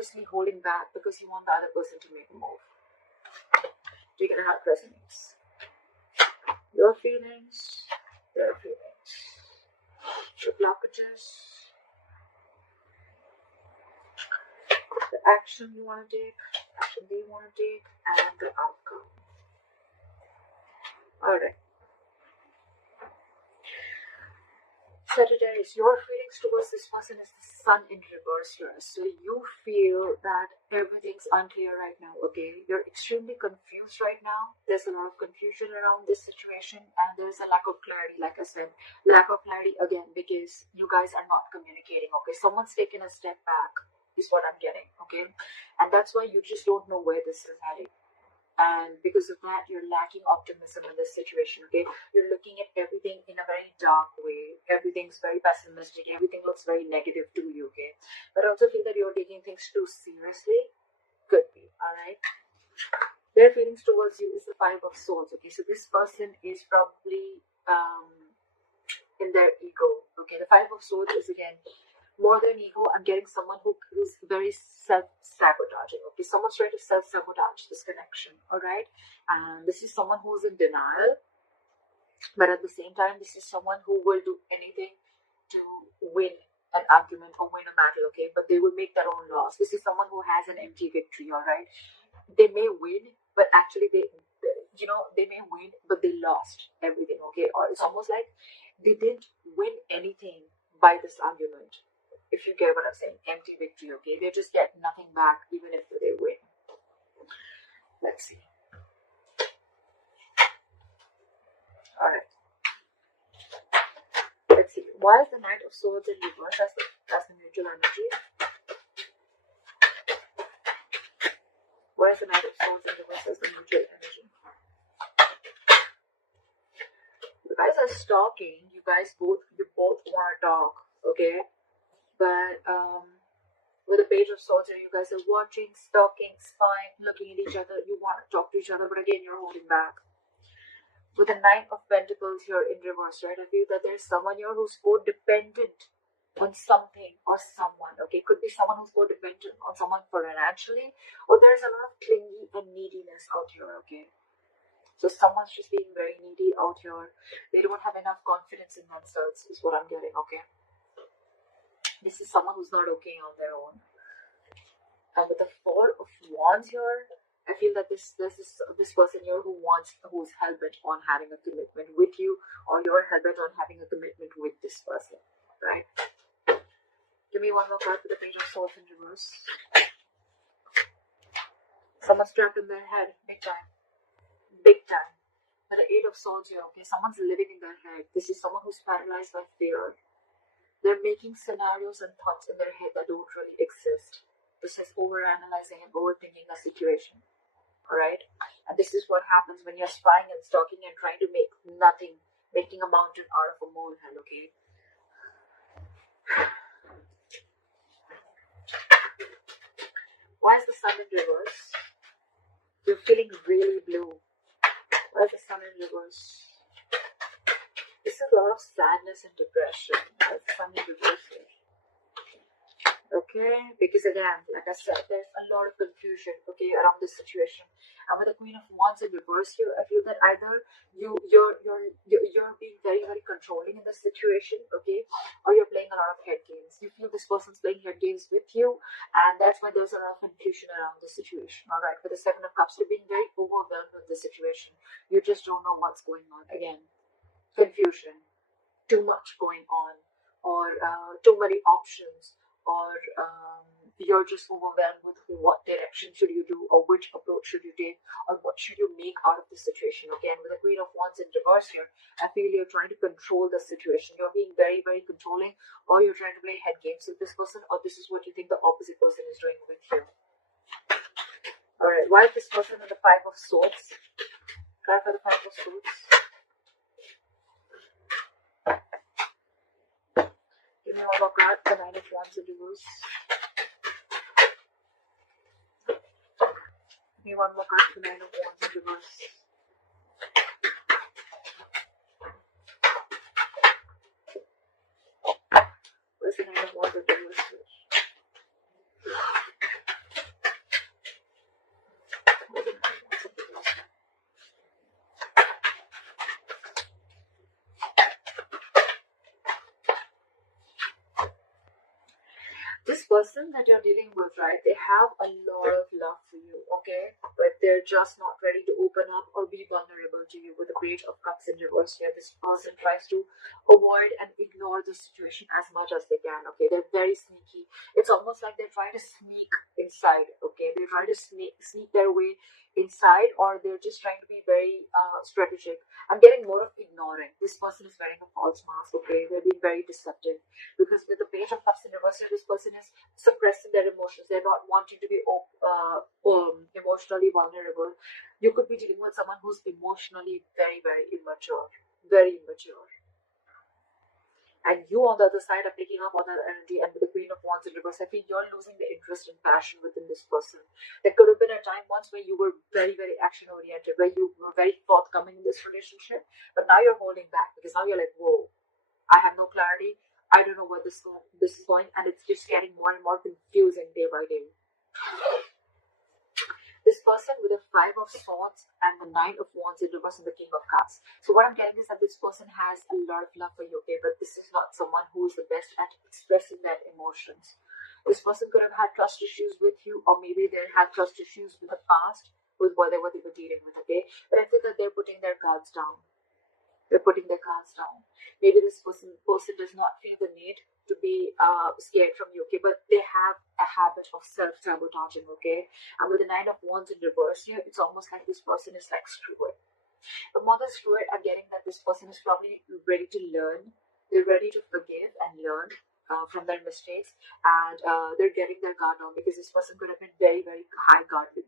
purposely holding back because you want the other person to make a move. Take it how it resonates. Your feelings, their feelings. The blockages. The action you want to take, action they want to take, and the outcome. Alright. Sagittarius, your feelings towards this person is the sun in reverse here. So you feel that everything's unclear right now, okay? You're extremely confused right now. There's a lot of confusion around this situation, and there's a lack of clarity, like I said. Lack of clarity again because you guys are not communicating, okay? Someone's taken a step back is what I'm getting, okay? And that's why you just don't know where this is heading. And because of that, you're lacking optimism in this situation, okay? You're looking at everything in a very dark way. Everything's very pessimistic. Everything looks very negative to you, okay? But I also feel that you're taking things too seriously. Could be, alright? Their feelings towards you is the Five of Swords, okay? So this person is probably in their ego, okay? The Five of Swords is, again, more than ego. I'm getting someone who's very self-sabotaging, okay? Someone's trying to self-sabotage this connection, alright? And this is someone who's in denial, but at the same time, this is someone who will do anything to win an argument or win a battle, okay? But they will make their own loss. This is someone who has an empty victory, alright? They may win, but actually they may win, but they lost everything, okay? Or it's almost like they didn't win anything by this argument. If you get what I'm saying, empty victory, okay? They just get nothing back even if they win. Let's see. Alright. Let's see. Why is the Knight of Swords in reverse? That's the neutral energy. Why is the Knight of Swords in reverse as the neutral energy? You guys are stalking. You both want to talk, okay? But with the Page of Swords here, you guys are watching, stalking, spying, looking at each other. You want to talk to each other, but again, you're holding back. With the Knight of Pentacles here in reverse, right? I feel that there's someone here who's codependent on something or someone, okay? Could be someone who's codependent on someone financially, or there's a lot of clingy and neediness out here, okay? So someone's just being very needy out here. They don't have enough confidence in themselves, is what I'm getting, okay? This is someone who's not okay on their own. And with the Four of Wands here, I feel that there's this person here who's hell-bent on having a commitment with you, or you're hell-bent on having a commitment with this person, right? Give me one more card for the Page of Swords in reverse. Someone's trapped in their head, big time. Big time. With the Eight of Swords here, okay? Someone's living in their head. This is someone who's paralyzed by fear. They're making scenarios and thoughts in their head that don't really exist. This is overanalyzing and overthinking a situation. Alright? And this is what happens when you're spying and stalking and trying to make nothing, making a mountain out of a molehill, okay? Why is the Sun in reverse? You're feeling really blue. Why is the Sun in reverse? This is a lot of sadness and depression. Why is the Sun in reverse here? Okay, because again, like I said, there's a lot of confusion, okay, around this situation. And with the Queen of Wands in reverse here, I feel that either you're being very, very controlling in this situation, okay, or you're playing a lot of head games. You feel this person's playing head games with you, and that's why there's a lot of confusion around the situation. All right, with the Seven of Cups, you're being very overwhelmed with the situation. You just don't know what's going on. Again, confusion, too much going on, or too many options, or you're just overwhelmed with what direction should you do, or which approach should you take, or what should you make out of the situation. Again, with the Queen of Wands in reverse here, I feel you're trying to control the situation. You're being very, very controlling, or you're trying to play head games with this person, or this is what you think the opposite person is doing with you. Alright, why is this person in the Five of Swords? Try for the Five of Swords. Give me one more card, the Nine of Wands in reverse. Give me one more card, the Nine of Wands in reverse. Where's the Nine of Wands in reverse? person that you're dealing with, right, they have a lot of love for you, okay? But they're just not ready to open up or be vulnerable to you. With the Page of Cups in reverse here, this person tries to avoid and ignore the situation as much as they can, okay? They're very sneaky. It's almost like they're trying to sneak inside, okay? They're trying to sneak their way inside, or they're just trying to be very strategic. I'm getting more of ignoring. This person is wearing a false mask, okay? They're being very deceptive. Because with the Page of Cups in reverse, this person is suppressing their emotions. They're not wanting to be emotionally vulnerable. You could be dealing with someone who's emotionally very, very immature. Very immature. And you on the other side are picking up on that energy, and with the Queen of Wands in reverse, I feel you're losing the interest and passion within this person. There could have been a time once where you were very, very action oriented, where you were very forthcoming in this relationship, but now you're holding back because now you're like, whoa, I have no clarity. I don't know where this is going, and it's just getting more and more confusing day by day. This person with the Five of Swords and the Nine of Wands in reverse and the King of Cups. So what I'm getting is that this person has a lot of love for you, okay? But this is not someone who is the best at expressing their emotions. This person could have had trust issues with you, or maybe they had trust issues with the past, with whatever they were dealing with, okay? But I feel that they're putting their guards down. They're putting their cards down. Maybe this person does not feel the need to be scared from you, okay? But they have a habit of self-sabotaging, okay? And with the Nine of Wands in reverse here, it's almost like this person is like, screw it. The more than screw it, I'm getting that this person is probably ready to learn. They're ready to forgive and learn from their mistakes. And they're getting their guard down because this person could have been very, very high guard with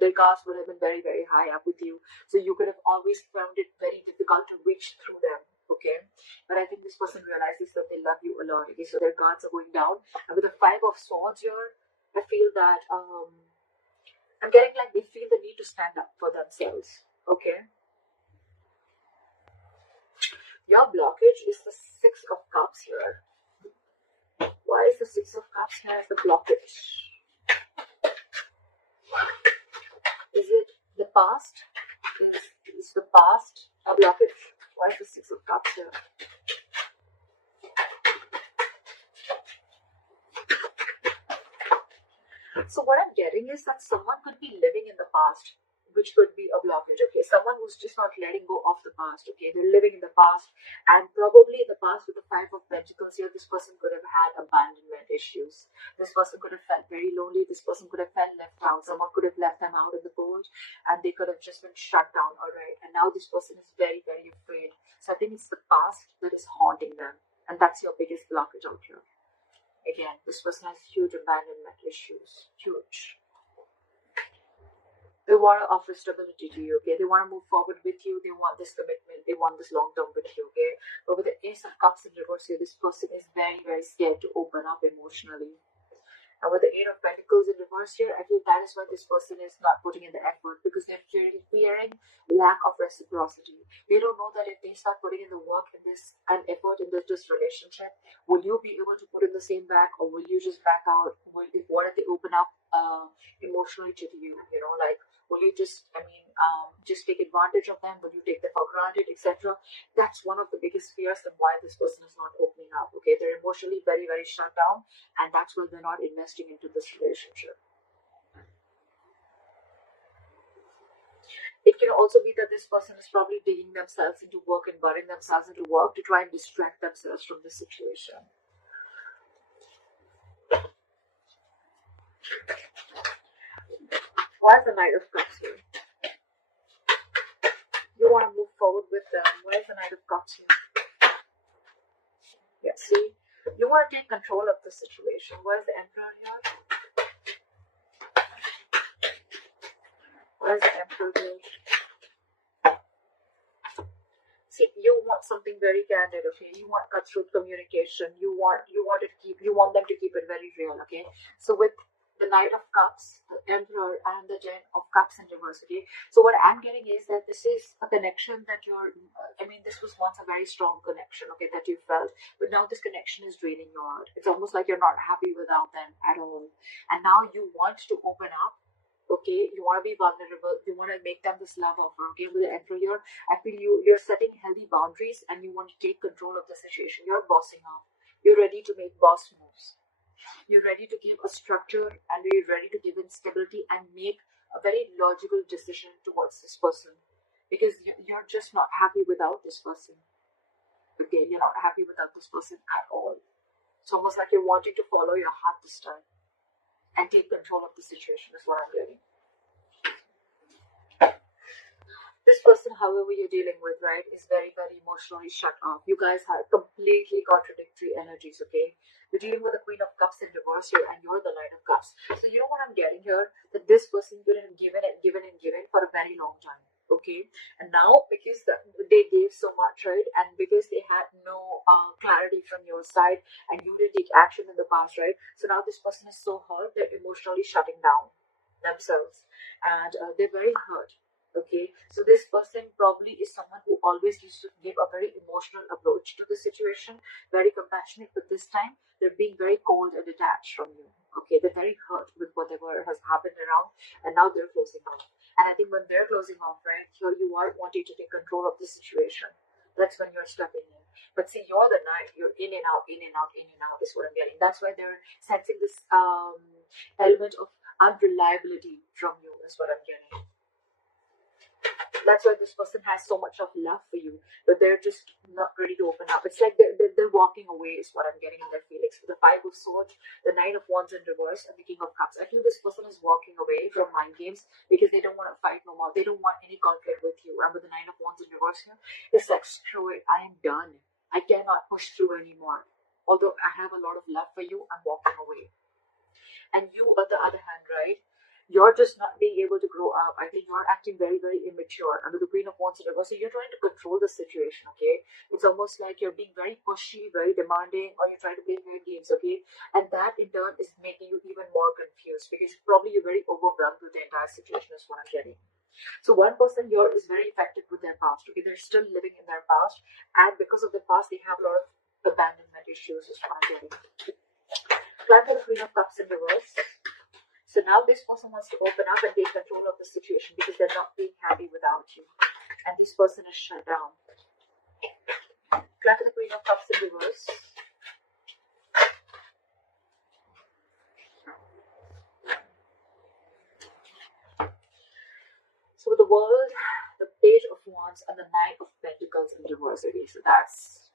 their guards would have been very, very high up with you. So you could have always found it very difficult to reach through them, okay? But I think this person realizes that they love you a lot, okay? So their guards are going down. And with the Five of Swords here, I feel that I'm getting like they feel the need to stand up for themselves, okay? Your blockage is the Six of Cups here. Why is the Six of Cups here as the blockage? Is it the past? Is the past a blockage? Why is the Six of Cups here? So what I'm getting is that someone could be living in the past, which could be a blockage, okay? Someone who's just not letting go of the past, okay? They're living in the past, and probably in the past with the Five of Pentacles here, this person could have had abandonment issues. This person could have felt very lonely. This person could have felt left out. Someone could have left them out in the cold, and they could have just been shut down, all right? And now this person is very, very afraid. So I think it's the past that is haunting them, and that's your biggest blockage out here. Again, this person has huge abandonment issues. Huge. They want to offer stability to you, okay? They want to move forward with you. They want this commitment. They want this long term with you, okay? But with the Ace of Cups in reverse here, this person is very, very scared to open up emotionally. And with the Eight of Pentacles in reverse here, I feel that is why this person is not putting in the effort, because they're fearing lack of reciprocity. They don't know that if they start putting in the work and effort in this relationship, will you be able to put in the same back, or will you just back out? What if they open up emotionally to you? You know, like, will you just take advantage of them? Will you take them for granted, etc.? That's one of the biggest fears and why this person is not opening up, okay? They're emotionally very, very shut down, and that's why they're not investing into this relationship. It can also be that this person is probably digging themselves into work and burying themselves into work to try and distract themselves from the situation. Why is the Knight of Cups here? You want to move forward with them. Why is the Knight of Cups here? Yeah, see? You want to take control of the situation. Why is the Emperor here? Why is the Emperor here? See, you want something very candid, okay? You want cutthroat communication. You want them to keep it very real, okay? So with the Knight of Cups, the Emperor, and the Ten of Cups in reverse, okay? So what I'm getting is that this is a connection that this was once a very strong connection, okay, that you felt, but now this connection is draining you out. It's almost like you're not happy without them at all. And now you want to open up, okay? You want to be vulnerable. You want to make them this love offer, okay? With the Emperor here, I feel you're setting healthy boundaries, and you want to take control of the situation. You're bossing up. You're ready to make boss moves. You're ready to give a structure and you're ready to give in stability and make a very logical decision towards this person, because you're just not happy without this person. Okay, you're not happy without this person at all. It's almost like you're wanting to follow your heart this time and take control of the situation is what I'm getting. This person, however, you're dealing with, right, is very, very emotionally shut off. You guys have completely contradictory energies, okay? You're dealing with the Queen of Cups in reverse here, and you're the Knight of Cups. So you know what I'm getting here? That this person could have given and given and given for a very long time, okay? And now, because they gave so much, right, and because they had no clarity from your side, and you didn't take action in the past, right? So now this person is so hurt, they're emotionally shutting down themselves, and they're very hurt. Okay, so this person probably is someone who always used to give a very emotional approach to the situation, very compassionate, but this time they're being very cold and detached from you. Okay, they're very hurt with whatever has happened around, and now they're closing off. And I think when they're closing off, right, here you are wanting to take control of the situation. That's when you're stepping in. But see, you're the knight, you're in and out, in and out, in and out, is what I'm getting. That's why they're sensing this element of unreliability from you, is what I'm getting. That's why this person has so much of love for you, but they're just not ready to open up. It's like they're walking away is what I'm getting in their feelings. With the Five of Swords, the Nine of Wands in reverse, and the King of Cups. I feel this person is walking away from mind games because they don't want to fight no more. They don't want any conflict with you. And with the Nine of Wands in reverse here, it's like, screw it, I am done. I cannot push through anymore. Although I have a lot of love for you, I'm walking away. And you, on the other hand, right, you're just not being able to grow up. I think you're acting very, very immature under the Queen of Wands in reverse. So you're trying to control the situation, okay? It's almost like you're being very pushy, very demanding, or you're trying to play weird games, okay? And that in turn is making you even more confused because probably you're very overwhelmed with the entire situation is what I'm getting. So one person here is very affected with their past, okay? They're still living in their past, and because of the past, they have a lot of abandonment issues is what I'm getting. Plan for the Queen of Cups in reverse. So now this person wants to open up and take control of the situation because they're not being happy without you. And this person is shut down. Clap for the Queen of Cups in reverse. So with the World, the Page of Wands, and the Knight of Pentacles in reverse. Okay, so that's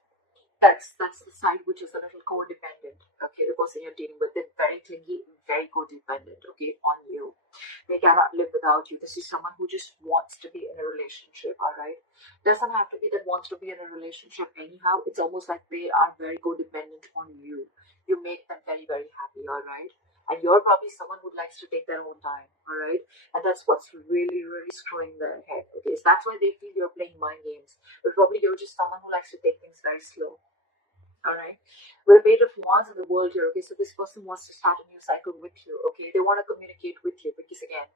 the side which is a little codependent. Okay, the person you're dealing with, they're very clingy, very codependent, okay, on you. They cannot live without you. This is someone who just wants to be in a relationship, alright? Doesn't have to be that wants to be in a relationship anyhow. It's almost like they are very codependent on you. You make them very, very happy, alright? And you're probably someone who likes to take their own time, alright? And that's what's really, really screwing their head, okay? So that's why they feel you're playing mind games. But probably you're just someone who likes to take things very slow. Alright, with a Page of Wands in the World here, okay, so this person wants to start a new cycle with you, okay, they want to communicate with you because again,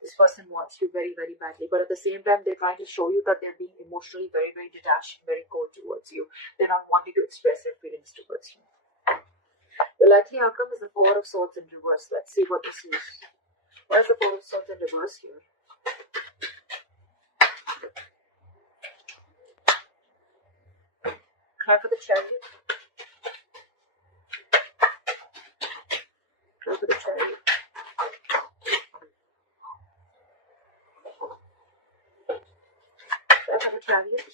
this person wants you very, very badly, but at the same time, they're trying to show you that they're being emotionally very, very detached, very cold towards you. They're not wanting to express their feelings towards you. The likely outcome is the Four of Swords in reverse. Let's see what this is. What is the Four of Swords in reverse here? Try for the Chariot. Try for the Chariot. Try for the Chariot.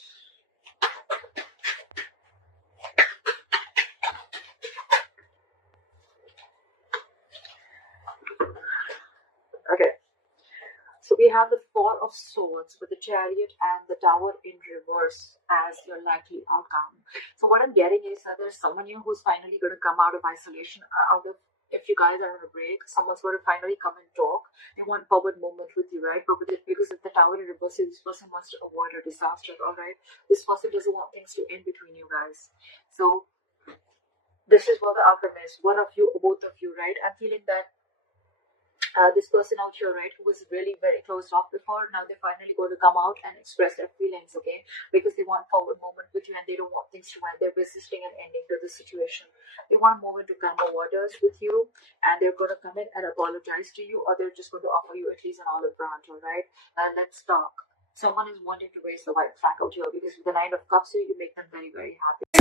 Okay. So we have the Four of Swords with the Chariot and the Tower in reverse as your likely outcome. So what I'm getting is that there's someone here who's finally going to come out of isolation, if you guys are on a break, someone's going to finally come and talk. They want forward movement with you, right? But with it, because of the Tower in reverse, this person wants to avoid a disaster, alright? This person doesn't want things to end between you guys. So this is what the outcome is. One of you or both of you, right? I'm feeling that this person out here, right, who was really very closed off before, now they're finally going to come out and express their feelings, okay, because they want forward movement with you and they don't want things to end. They're resisting an ending to the situation. They want to move into calmer waters with you, and they're going to come in and apologize to you, or they're just going to offer you at least an olive branch, all right? And let's talk. Someone is wanting to raise the white flag out here because with the Nine of Cups here, you make them very, very happy.